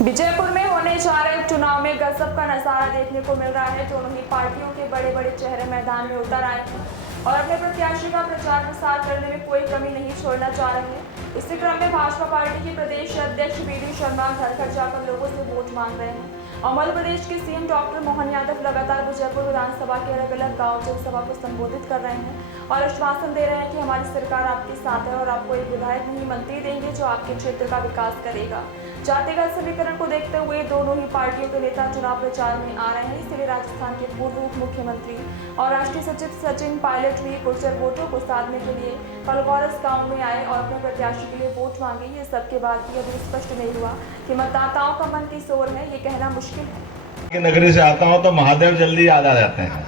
विजयपुर में होने जा रहे चुनाव में गजब का नजारा देखने को मिल रहा है। दोनों ही पार्टियों के बड़े बड़े चेहरे मैदान में उतर आए हैं और अपने प्रत्याशी का प्रचार प्रसार करने में कोई कमी नहीं छोड़ना चाह रहे हैं। इसी क्रम में भाजपा पार्टी के प्रदेश अध्यक्ष वीडी शर्मा घर घर जाकर लोगों से वोट मांग रहे हैं और मध्य प्रदेश के सीएम डॉक्टर मोहन यादव लगातार विजयपुर विधानसभा के अलग अलग गाँव जनसभा को संबोधित कर रहे हैं और आश्वासन दे रहे हैं कि हमारी सरकार आपके साथ है और आपको एक विधायक नहीं मंत्री देंगे जो आपके क्षेत्र का विकास करेगा। जातिगत समीकरण को देखते हुए दोनों ही पार्टियों के नेता चुनाव प्रचार में आ रहे हैं। इसलिए राजस्थान के पूर्व उप मुख्यमंत्री और राष्ट्रीय सचिव सचिन पायलट भी गुर्जर वोटों को साधने के लिए कलगौरस गांव में आए और अपने प्रत्याशी के लिए वोट मांगे। ये सबके बाद भी अभी स्पष्ट नहीं हुआ कि मतदाताओं का मन किस ओर है, ये कहना मुश्किल है। नगरी से आता हूँ तो महादेव जल्दी याद आ जाते हैं,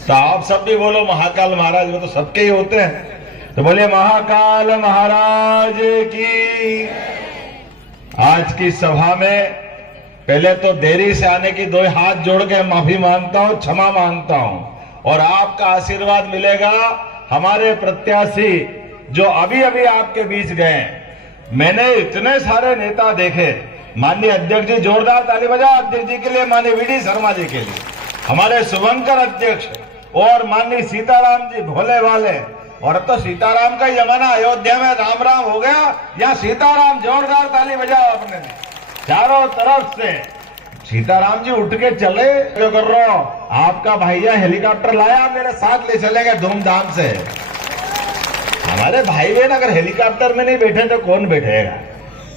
तो आप सब भी बोलो महाकाल महाराज, वो तो सबके ही होते हैं, तो बोलिए महाकाल महाराज की। आज की सभा में पहले तो देरी से आने की दो हाथ जोड़ के माफी मांगता हूं, क्षमा मांगता हूं और आपका आशीर्वाद मिलेगा। हमारे प्रत्याशी जो अभी अभी आपके बीच गए, मैंने इतने सारे नेता देखे। माननीय अध्यक्ष जी, जोरदार ताली बजाओ अध्यक्ष जी के लिए, माननीय वीडी शर्मा जी के लिए, हमारे शुभंकर अध्यक्ष और माननीय सीताराम जी भोले वाले। और अब तो सीताराम का जमाना, अयोध्या में राम राम हो गया, या सीताराम, जोरदार ताली बजाओ अपने चारों तरफ से। सीताराम जी उठ के चले, जो कर रहा हूं, आपका भैया हेलीकॉप्टर लाया, मेरे साथ ले चलेंगे धूमधाम से। हमारे भाई बहन अगर हेलीकॉप्टर में नहीं बैठे तो कौन बैठेगा।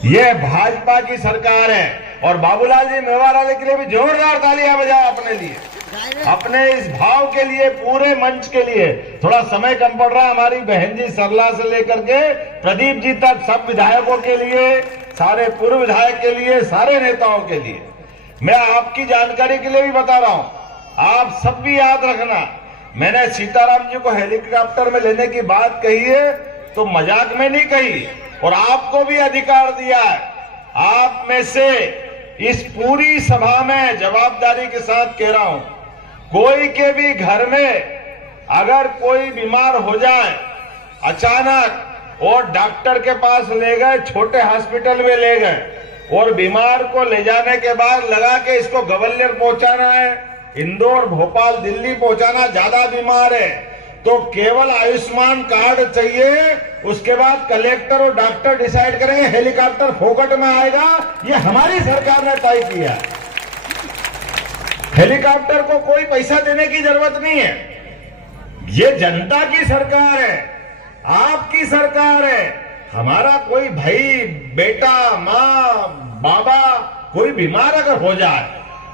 ये भाजपा की सरकार है और बाबूलाल जी मेवाड़ के लिए भी जोरदार तालियां बजाओ अपने लिए, अपने इस भाव के लिए, पूरे मंच के लिए। थोड़ा समय कम पड़ रहा है, हमारी बहन जी सरला से लेकर के प्रदीप जी तक सब विधायकों के लिए, सारे पूर्व विधायक के लिए, सारे नेताओं के लिए। मैं आपकी जानकारी के लिए भी बता रहा हूं, आप सब भी याद रखना, मैंने सीताराम जी को हेलीकॉप्टर में लेने की बात कही है तो मजाक में नहीं कही, और आपको भी अधिकार दिया है। आप में से इस पूरी सभा में जवाबदारी के साथ कह रहा हूं, कोई के भी घर में अगर कोई बीमार हो जाए अचानक और डॉक्टर के पास ले गए, छोटे हॉस्पिटल में ले गए और बीमार को ले जाने के बाद लगा के इसको ग्वालियर पहुंचाना है, इंदौर, भोपाल, दिल्ली पहुंचाना, ज्यादा बीमार है तो केवल आयुष्मान कार्ड चाहिए। उसके बाद कलेक्टर और डॉक्टर डिसाइड करेंगे, हेलीकॉप्टर फोकट में आएगा। ये हमारी सरकार ने तय किया। हेलीकॉप्टर को कोई पैसा देने की जरूरत नहीं है, ये जनता की सरकार है, आपकी सरकार है। हमारा कोई भाई, बेटा, माँ, बाबा कोई बीमार अगर हो जाए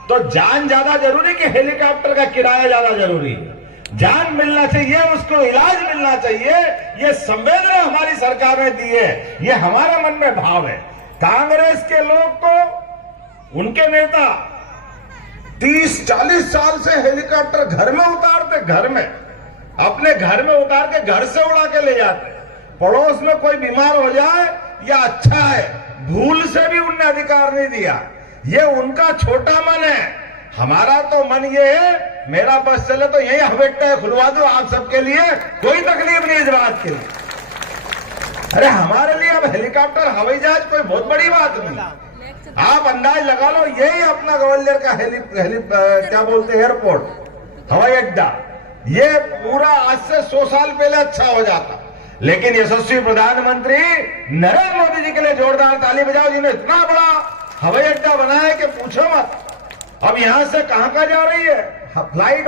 तो जान ज्यादा जरूरी कि हेलीकॉप्टर का किराया ज्यादा जरूरी है। जान मिलना चाहिए, उसको इलाज मिलना चाहिए। ये संवेदना हमारी सरकार ने दी है, ये हमारे मन में भाव है। कांग्रेस के लोग तो, उनके नेता 30-40 साल से हेलीकॉप्टर घर में उतारते, घर में, अपने घर में उतार के घर से उड़ा के ले जाते। पड़ोस में कोई बीमार हो जाए या अच्छा है, भूल से भी उनने अधिकार नहीं दिया। ये उनका छोटा मन है। हमारा तो मन ये है, मेरा बस चले तो यही हवेटा खुलवा दो आप सबके लिए, कोई तकलीफ नहीं इस बात की। अरे हमारे लिए अब हेलीकॉप्टर, हवाई जहाज कोई बहुत बड़ी बात नहीं। आप अंदाज लगा लो, यही अपना ग्वालियर का क्या बोलते, एयरपोर्ट, हवाई अड्डा, ये पूरा आज से 100 साल पहले अच्छा हो जाता। लेकिन यशस्वी प्रधानमंत्री नरेंद्र मोदी जी के लिए जोरदार ताली बजाओ, जिन्होंने इतना बड़ा हवाई अड्डा बनाया कि पूछो मत। अब यहां से कहां जा रही है फ्लाइट,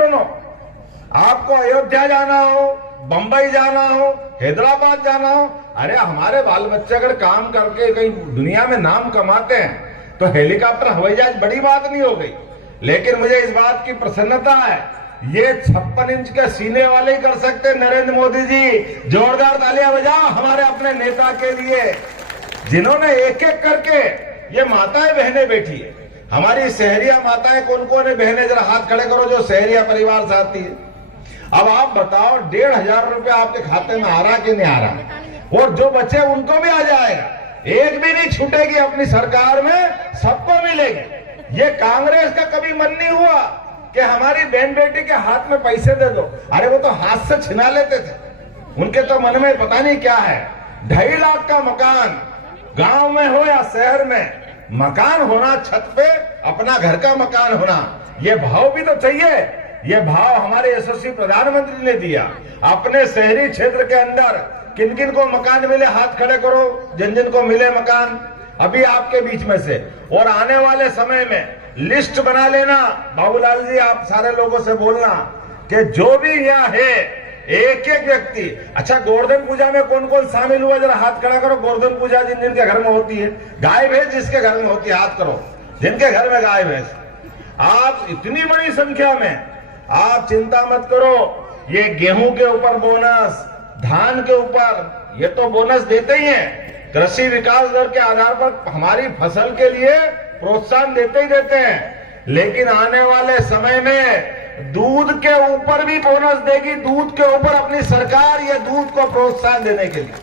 आपको अयोध्या जाना हो, बंबई जाना हो, हैदराबाद जाना हो, अरे हमारे बाल बच्चे अगर काम करके कहीं दुनिया में नाम कमाते हैं तो हेलीकॉप्टर, हवाई जहाज बड़ी बात नहीं हो गई। लेकिन मुझे इस बात की प्रसन्नता है, ये 56 इंच के सीने वाले ही कर सकते नरेंद्र मोदी जी। जोरदार तालियां बजाओ हमारे अपने नेता के लिए, जिन्होंने एक एक करके, ये माताएं बहनें बैठी है, हमारी शहरिया माताएं कौन कौन है, बहनें जरा हाथ खड़े करो जो शहरिया परिवार से आती है। अब आप बताओ, 1500 रुपया आपके खाते में आ रहा कि नहीं आ रहा, और जो बचे उनको भी आ जाएगा, एक भी नहीं छूटेगी अपनी सरकार में, सबको मिलेगी। ये कांग्रेस का कभी मन नहीं हुआ कि हमारी बहन बेटी के हाथ में पैसे दे दो। अरे वो तो हाथ से छिना लेते थे, उनके तो मन में पता नहीं क्या है। 2.5 लाख का मकान गांव में हो या शहर में, मकान होना, छत पे अपना घर का मकान होना, ये भाव भी तो चाहिए। ये भाव हमारे यशस्वी प्रधानमंत्री ने दिया। अपने शहरी क्षेत्र के अंदर किन किन को मकान मिले, हाथ खड़े करो, जिन जिन को मिले मकान अभी आपके बीच में से। और आने वाले समय में लिस्ट बना लेना, बाबूलाल जी आप सारे लोगों से बोलना कि जो भी यहाँ है एक एक व्यक्ति। अच्छा, गोवर्धन पूजा में कौन कौन शामिल हुआ, जरा हाथ खड़ा करो। गोवर्धन पूजा जिन जिनके घर में होती है, गाय भैंस जिसके घर में होती है हाथ करो, जिनके घर में गाय भैंस। आप इतनी बड़ी संख्या में, आप चिंता मत करो। ये गेहूं के ऊपर बोनस, धान के ऊपर ये तो बोनस देते ही हैं। कृषि विकास दर के आधार पर हमारी फसल के लिए प्रोत्साहन देते ही देते हैं, लेकिन आने वाले समय में दूध के ऊपर भी बोनस देगी। दूध के ऊपर अपनी सरकार ये दूध को प्रोत्साहन देने के लिए।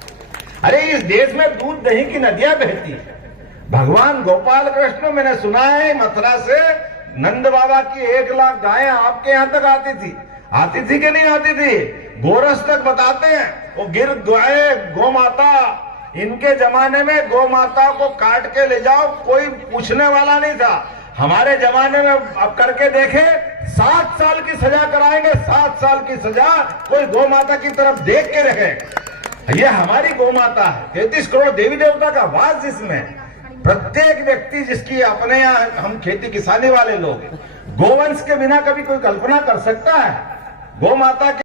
अरे इस देश में दूध दही की नदियां बहती है। भगवान गोपाल कृष्ण, मैंने सुना है मथुरा से नंद बाबा की 1 लाख गायें आपके यहां तक आती थी कि नहीं आती थी? गोरस तक बताते हैं वो गिर गाय गौ माता, इनके जमाने में गौ माता को काट के ले जाओ, कोई पूछने वाला नहीं था। हमारे जमाने में अब करके देखे, 7 साल की सजा कराएंगे, 7 साल की सजा। कोई गौ माता की तरफ देख के रहे। ये हमारी गौ माता है, 33 करोड़ देवी देवता का वास जिसमें। प्रत्येक व्यक्ति जिसकी अपने यहाँ, हम खेती किसानी वाले लोग, गोवंश के बिना कभी कोई कल्पना कर सकता है? गौ माता